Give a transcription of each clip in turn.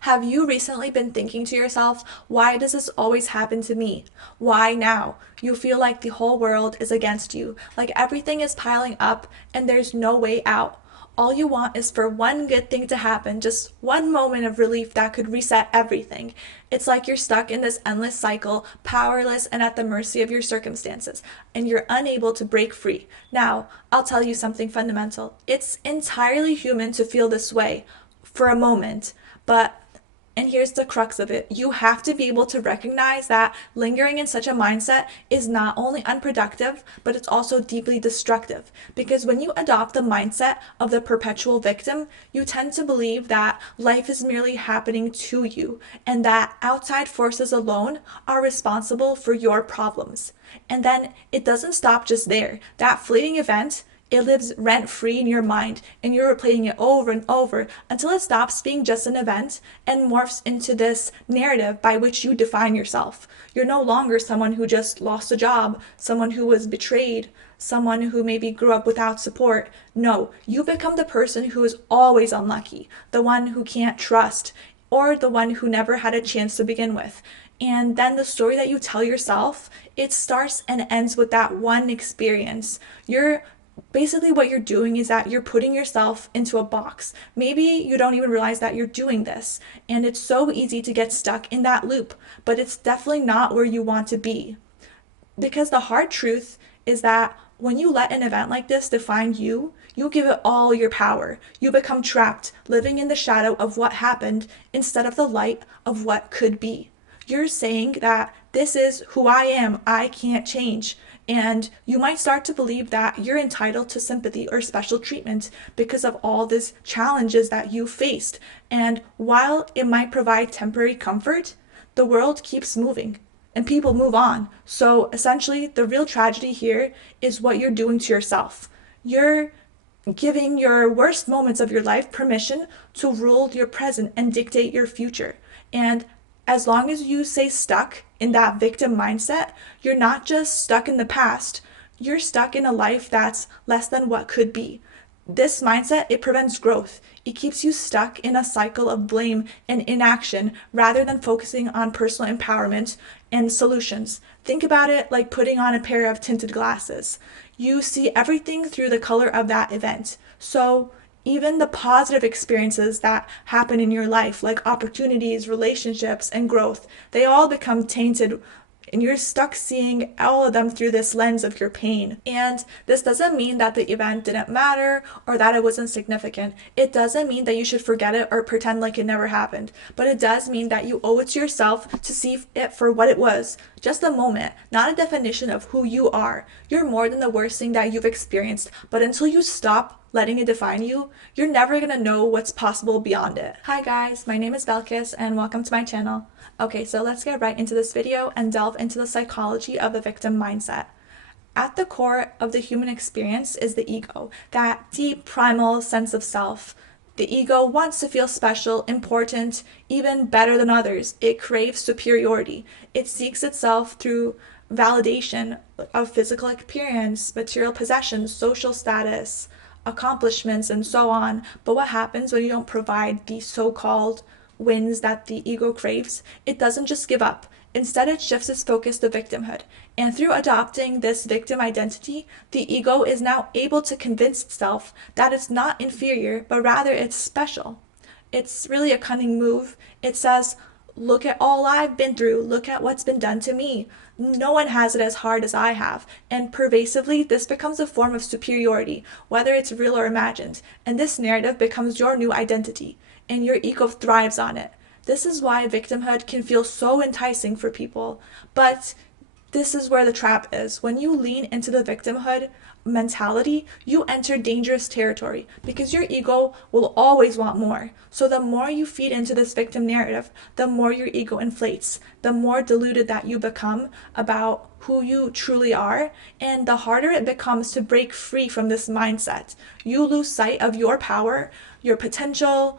Have you recently been thinking to yourself, why does this always happen to me? Why now? You feel like the whole world is against you, like everything is piling up and there's no way out. All you want is for one good thing to happen, just one moment of relief that could reset everything. It's like you're stuck in this endless cycle, powerless and at the mercy of your circumstances, and you're unable to break free. Now, I'll tell you something fundamental. It's entirely human to feel this way for a moment, but and here's the crux of it. You have to be able to recognize that lingering in such a mindset is not only unproductive, but it's also deeply destructive. Because when you adopt the mindset of the perpetual victim, you tend to believe that life is merely happening to you and that outside forces alone are responsible for your problems. And then it doesn't stop just there. That fleeting event, it lives rent free in your mind, and you're replaying it over and over until it stops being just an event and morphs into this narrative by which you define yourself. You're no longer someone who just lost a job, someone who was betrayed, someone who maybe grew up without support. No, you become the person who is always unlucky, the one who can't trust, or the one who never had a chance to begin with. And then the story that you tell yourself, it starts and ends with that one experience. You're basically what you're doing is that you're putting yourself into a box. Maybe you don't even realize that you're doing this, and it's so easy to get stuck in that loop, but it's definitely not where you want to be. Because the hard truth is that when you let an event like this define you, you give it all your power. You become trapped, living in the shadow of what happened instead of the light of what could be. You're saying that this is who I am, I can't change. And you might start to believe that you're entitled to sympathy or special treatment because of all these challenges that you faced. And while it might provide temporary comfort, the world keeps moving and people move on. So essentially, the real tragedy here is what you're doing to yourself. You're giving your worst moments of your life permission to rule your present and dictate your future. And as long as you stay stuck in that victim mindset, you're not just stuck in the past, you're stuck in a life that's less than what could be. This mindset, it prevents growth. It keeps you stuck in a cycle of blame and inaction rather than focusing on personal empowerment and solutions. Think about it like putting on a pair of tinted glasses. You see everything through the color of that event. So even the positive experiences that happen in your life, like opportunities, relationships, and growth, they all become tainted and you're stuck seeing all of them through this lens of your pain. And this doesn't mean that the event didn't matter or that it wasn't significant. It doesn't mean that you should forget it or pretend like it never happened. But it does mean that you owe it to yourself to see it for what it was. Just a moment, not a definition of who you are. You're more than the worst thing that you've experienced. But until you stop letting it define you, you're never gonna know what's possible beyond it. Hi guys, my name is Belkis and welcome to my channel. Okay, so let's get right into this video and delve into the psychology of the victim mindset. At the core of the human experience is the ego, that deep primal sense of self. The ego wants to feel special, important, even better than others. It craves superiority. It seeks itself through validation of physical appearance, material possessions, social status, accomplishments, and so on. But what happens when you don't provide the so-called wins that the ego craves? It doesn't just give up. Instead, it shifts its focus to victimhood. And through adopting this victim identity, the ego is now able to convince itself that it's not inferior, but rather it's special. It's really a cunning move. It says, look at all I've been through. Look at what's been done to me. No one has it as hard as I have. And pervasively, this becomes a form of superiority, whether it's real or imagined. And this narrative becomes your new identity, and your ego thrives on it. This is why victimhood can feel so enticing for people. But this is where the trap is. When you lean into the victimhood mentality, you enter dangerous territory because your ego will always want more. So the more you feed into this victim narrative, the more your ego inflates, the more diluted that you become about who you truly are, and the harder it becomes to break free from this mindset. You lose sight of your power, your potential,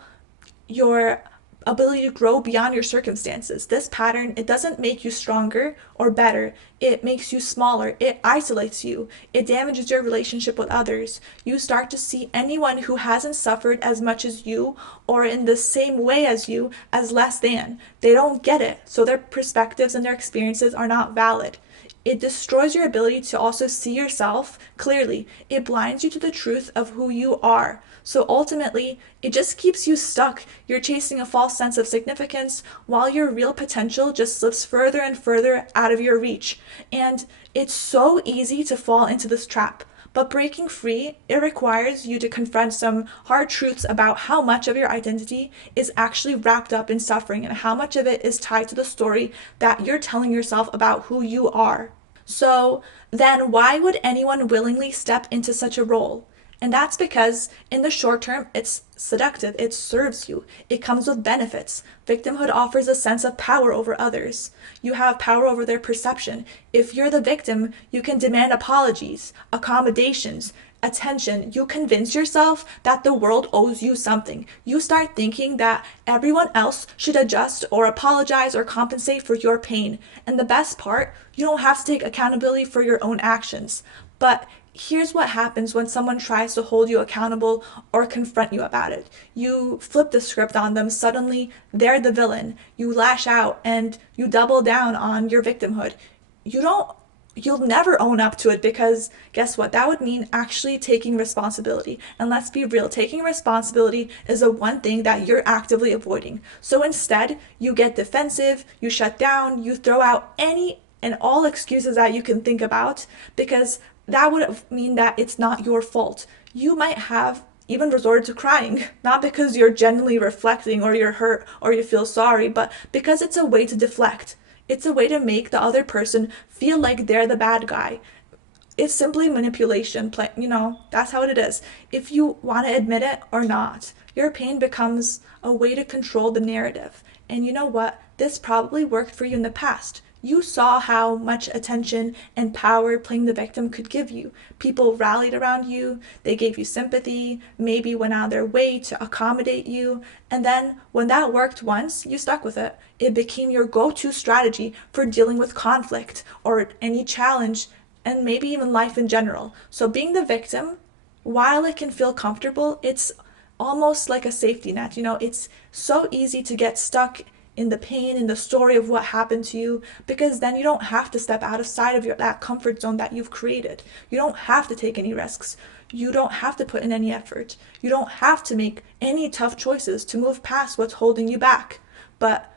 your ability to grow beyond your circumstances. This pattern, it doesn't make you stronger or better. It makes you smaller. It isolates you. It damages your relationship with others. You start to see anyone who hasn't suffered as much as you or in the same way as you as less than. They don't get it, so their perspectives and their experiences are not valid. It destroys your ability to also see yourself clearly. It blinds you to the truth of who you are. So ultimately, it just keeps you stuck. You're chasing a false sense of significance while your real potential just slips further and further out of your reach. And it's so easy to fall into this trap. But breaking free, it requires you to confront some hard truths about how much of your identity is actually wrapped up in suffering and how much of it is tied to the story that you're telling yourself about who you are. So then why would anyone willingly step into such a role? And that's because in the short term, it's seductive. It serves you. It comes with benefits. Victimhood offers a sense of power over others. You have power over their perception. If you're the victim, you can demand apologies, accommodations, attention. You convince yourself that the world owes you something. You start thinking that everyone else should adjust or apologize or compensate for your pain. And the best part, you don't have to take accountability for your own actions. But here's what happens when someone tries to hold you accountable or confront you about it. You flip the script on them. Suddenly, they're the villain. You lash out and you double down on your victimhood. You'll never own up to it because guess what? That would mean actually taking responsibility. And let's be real, taking responsibility is the one thing that you're actively avoiding. So instead, you get defensive, you shut down, you throw out any and all excuses that you can think about because that would mean that it's not your fault. You might have even resorted to crying, not because you're genuinely reflecting or you're hurt or you feel sorry, but because it's a way to deflect. It's a way to make the other person feel like they're the bad guy. It's simply manipulation, that's how it is. If you want to admit it or not, your pain becomes a way to control the narrative. And you know what? This probably worked for you in the past. You saw how much attention and power playing the victim could give you. People rallied around you, they gave you sympathy, maybe went out of their way to accommodate you, and then when that worked once, you stuck with it. It became your go-to strategy for dealing with conflict or any challenge, and maybe even life in general. So being the victim, while it can feel comfortable, it's almost like a safety net. It's so easy to get stuck in the pain, in the story of what happened to you, because then you don't have to step outside of that comfort zone that you've created. You don't have to take any risks. You don't have to put in any effort. You don't have to make any tough choices to move past what's holding you back. But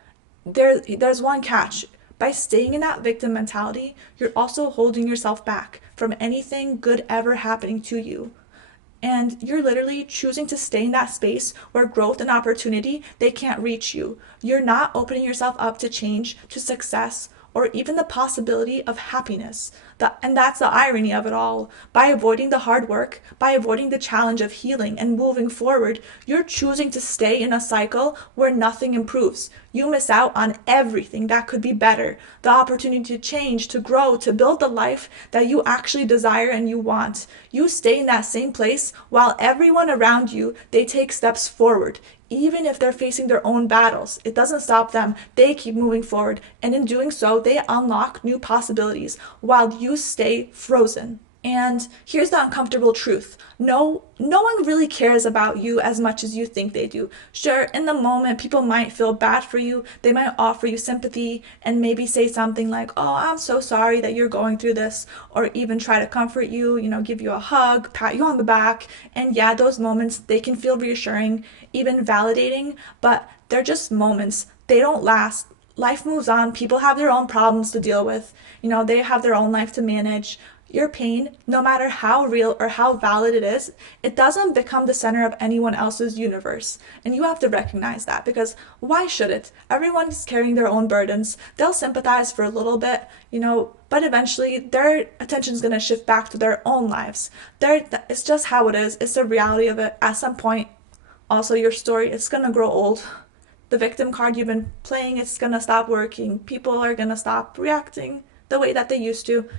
there's one catch. By staying in that victim mentality, you're also holding yourself back from anything good ever happening to you. And you're literally choosing to stay in that space where growth and opportunity, they can't reach you. You're not opening yourself up to change, to success, or even the possibility of happiness. And that's the irony of it all. By avoiding the hard work, by avoiding the challenge of healing and moving forward, you're choosing to stay in a cycle where nothing improves. You miss out on everything that could be better, the opportunity to change, to grow, to build the life that you actually desire and you want. You stay in that same place while everyone around you, they take steps forward. Even if they're facing their own battles, it doesn't stop them. They keep moving forward. And in doing so, they unlock new possibilities while you stay frozen. And here's the uncomfortable truth. No one really cares about you as much as you think they do. Sure, in the moment, people might feel bad for you. They might offer you sympathy and maybe say something like, oh, I'm so sorry that you're going through this, or even try to comfort you, give you a hug, pat you on the back. And yeah, those moments, they can feel reassuring, even validating, but they're just moments. They don't last. Life moves on. People have their own problems to deal with. They have their own life to manage. Your pain, no matter how real or how valid it is, it doesn't become the center of anyone else's universe. And you have to recognize that, because why should it? Everyone's carrying their own burdens. They'll sympathize for a little bit, but eventually their attention's going to shift back to their own lives. It's just how it is. It's the reality of it. At some point, also your story, it's going to grow old. The victim card you've been playing, it's going to stop working. People are going to stop reacting the way that they used to.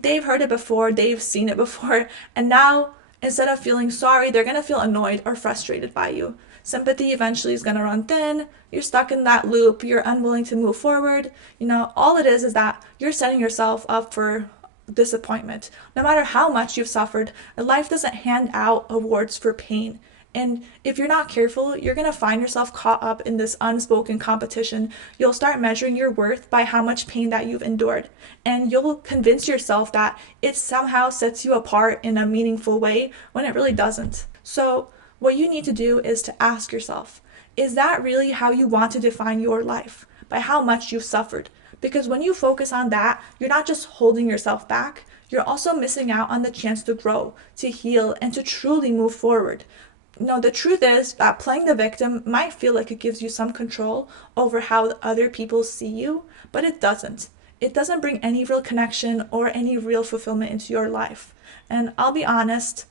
They've heard it before, they've seen it before, and now instead of feeling sorry, they're going to feel annoyed or frustrated by you. sympathy eventually is going to run thin. You're stuck in that loop. You're unwilling to move forward. All it is that you're setting yourself up for disappointment. No matter how much you've suffered, life doesn't hand out awards for pain. And if you're not careful, you're going to find yourself caught up in this unspoken competition. You'll start measuring your worth by how much pain that you've endured. And you'll convince yourself that it somehow sets you apart in a meaningful way when it really doesn't. So, what you need to do is to ask yourself, is that really how you want to define your life? By how much you've suffered? Because when you focus on that, you're not just holding yourself back, you're also missing out on the chance to grow, to heal, and to truly move forward. The truth is that playing the victim might feel like it gives you some control over how other people see you, but it doesn't. It doesn't bring any real connection or any real fulfillment into your life. And I'll be honest,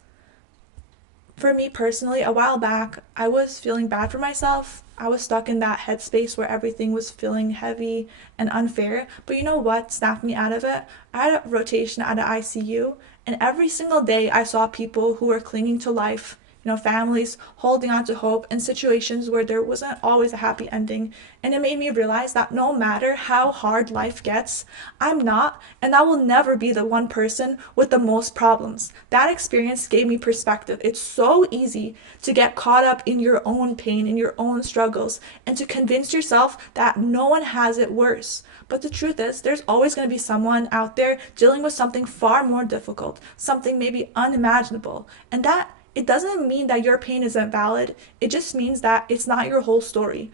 for me personally, a while back, I was feeling bad for myself. I was stuck in that headspace where everything was feeling heavy and unfair. But you know what snapped me out of it? I had a rotation at an ICU, and every single day I saw people who were clinging to life, families holding on to hope in situations where there wasn't always a happy ending. And it made me realize that no matter how hard life gets, I'm not, and I will never be the one person with the most problems. That experience gave me perspective. It's so easy to get caught up in your own pain, in your own struggles, and to convince yourself that no one has it worse. But the truth is, there's always going to be someone out there dealing with something far more difficult, something maybe unimaginable. And that it doesn't mean that your pain isn't valid. It just means that it's not your whole story.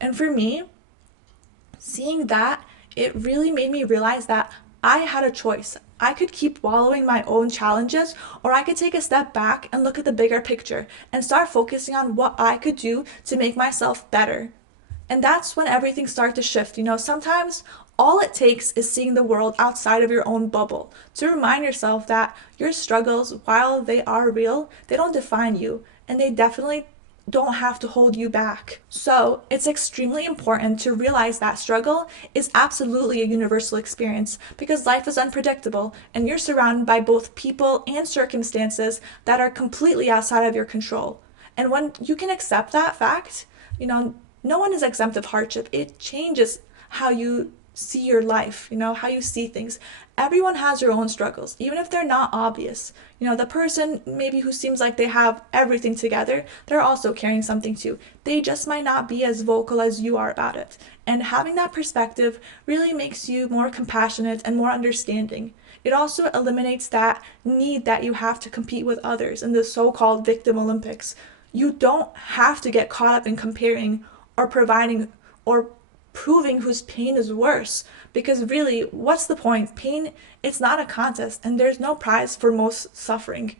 And for me, seeing that, it really made me realize that I had a choice. I could keep wallowing my own challenges, or I could take a step back and look at the bigger picture and start focusing on what I could do to make myself better. And that's when everything starts to shift. Sometimes all it takes is seeing the world outside of your own bubble to remind yourself that your struggles, while they are real, they don't define you, and they definitely don't have to hold you back. So it's extremely important to realize that struggle is absolutely a universal experience because life is unpredictable and you're surrounded by both people and circumstances that are completely outside of your control. And when you can accept that fact, no one is exempt of hardship. It changes how you see your life, how you see things. Everyone has their own struggles, even if they're not obvious. The person maybe who seems like they have everything together, they're also carrying something too. They just might not be as vocal as you are about it. And having that perspective really makes you more compassionate and more understanding. It also eliminates that need that you have to compete with others in the so-called victim Olympics. You don't have to get caught up in comparing or providing or proving whose pain is worse, because really, what's the point? Pain, it's not a contest, and there's no prize for most suffering.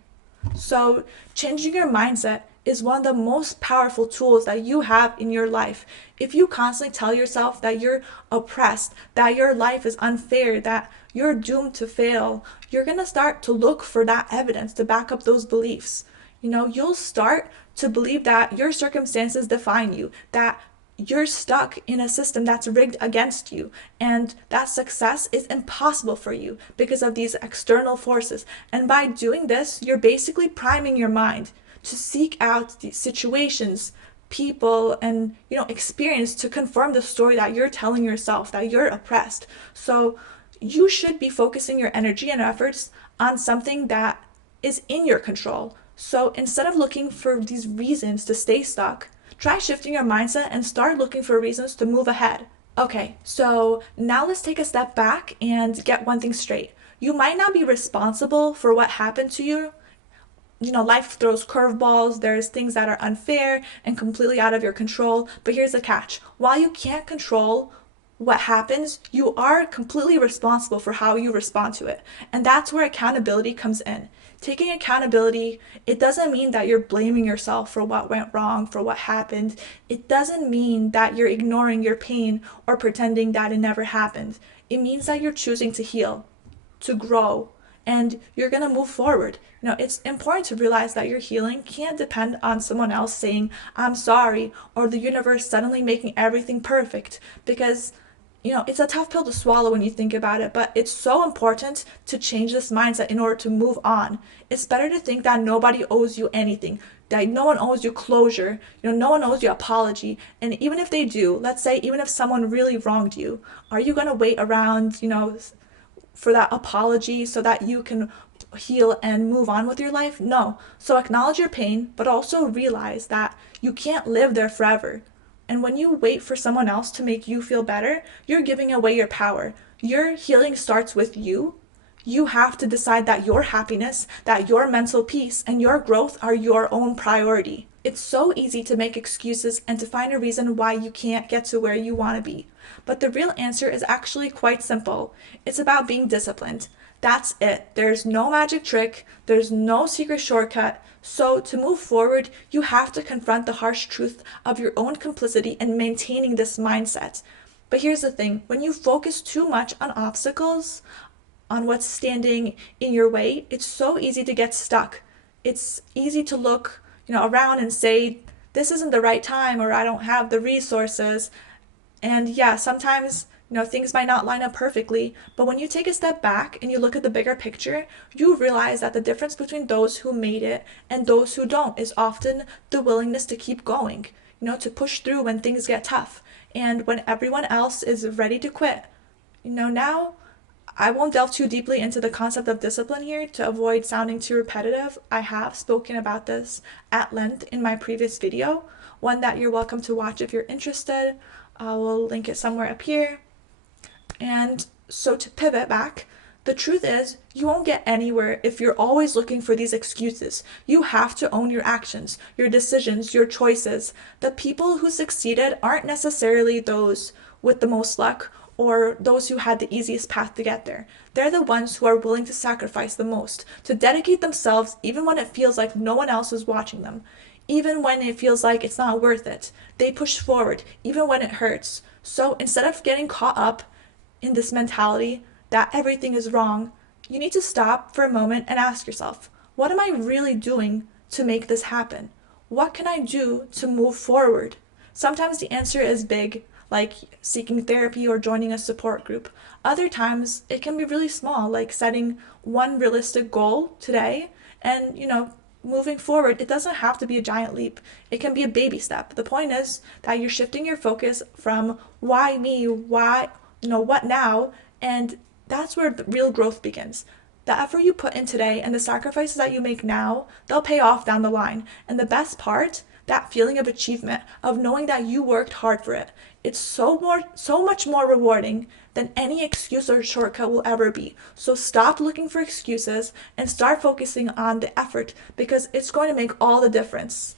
So changing your mindset is one of the most powerful tools that you have in your life. If you constantly tell yourself that you're oppressed, that your life is unfair, that you're doomed to fail, you're going to start to look for that evidence to back up those beliefs. You'll start to believe that your circumstances define you, that you're stuck in a system that's rigged against you, and that success is impossible for you because of these external forces. And by doing this, you're basically priming your mind to seek out these situations, people, and experience to confirm the story that you're telling yourself, that you're oppressed. So you should be focusing your energy and efforts on something that is in your control. So instead of looking for these reasons to stay stuck, try shifting your mindset and start looking for reasons to move ahead. Okay, so now let's take a step back and get one thing straight. You might not be responsible for what happened to you. Life throws curveballs, there's things that are unfair and completely out of your control, but here's the catch. While you can't control what happens, you are completely responsible for how you respond to it. And that's where accountability comes in. Taking accountability, it doesn't mean that you're blaming yourself for what went wrong, for what happened. It doesn't mean that you're ignoring your pain or pretending that it never happened. It means that you're choosing to heal, to grow, and you're going to move forward. It's important to realize that your healing can't depend on someone else saying, I'm sorry, or the universe suddenly making everything perfect, because It's a tough pill to swallow when you think about it, but it's so important to change this mindset in order to move on. It's better to think that nobody owes you anything, that no one owes you closure, no one owes you apology. And even if they do, let's say, even if someone really wronged you, are you going to wait around, for that apology so that you can heal and move on with your life? No. So acknowledge your pain, but also realize that you can't live there forever. And when you wait for someone else to make you feel better, you're giving away your power. Your healing starts with you. You have to decide that your happiness, that your mental peace, and your growth are your own priority. It's so easy to make excuses and to find a reason why you can't get to where you want to be. But the real answer is actually quite simple. It's about being disciplined. That's it. There's no magic trick, there's no secret shortcut. So, to move forward, you have to confront the harsh truth of your own complicity in maintaining this mindset. But here's the thing, when you focus too much on obstacles, on what's standing in your way, it's so easy to get stuck. It's easy to look, around and say, this isn't the right time, or I don't have the resources. And yeah, sometimes, things might not line up perfectly, but when you take a step back and you look at the bigger picture, you realize that the difference between those who made it and those who don't is often the willingness to keep going, to push through when things get tough and when everyone else is ready to quit. Now I won't delve too deeply into the concept of discipline here to avoid sounding too repetitive. I have spoken about this at length in my previous video, one that you're welcome to watch if you're interested. I will link it somewhere up here. And so to pivot back, the truth is you won't get anywhere if you're always looking for these excuses. You have to own your actions, your decisions, your choices. The people who succeeded aren't necessarily those with the most luck or those who had the easiest path to get there. They're the ones who are willing to sacrifice the most, to dedicate themselves even when it feels like no one else is watching them, even when it feels like it's not worth it. They push forward, even when it hurts. So instead of getting caught up in this mentality that everything is wrong, you need to stop for a moment and ask yourself, what am I really doing to make this happen? What can I do to move forward? Sometimes the answer is big, like seeking therapy or joining a support group. Other times it can be really small, like setting one realistic goal today and, moving forward. It doesn't have to be a giant leap. It can be a baby step. The point is that you're shifting your focus from why me, why, what now, and that's where the real growth begins. The effort you put in today and the sacrifices that you make now, they'll pay off down the line. And the best part, that feeling of achievement, of knowing that you worked hard for it, it's so much more rewarding than any excuse or shortcut will ever be. So stop looking for excuses and start focusing on the effort because it's going to make all the difference.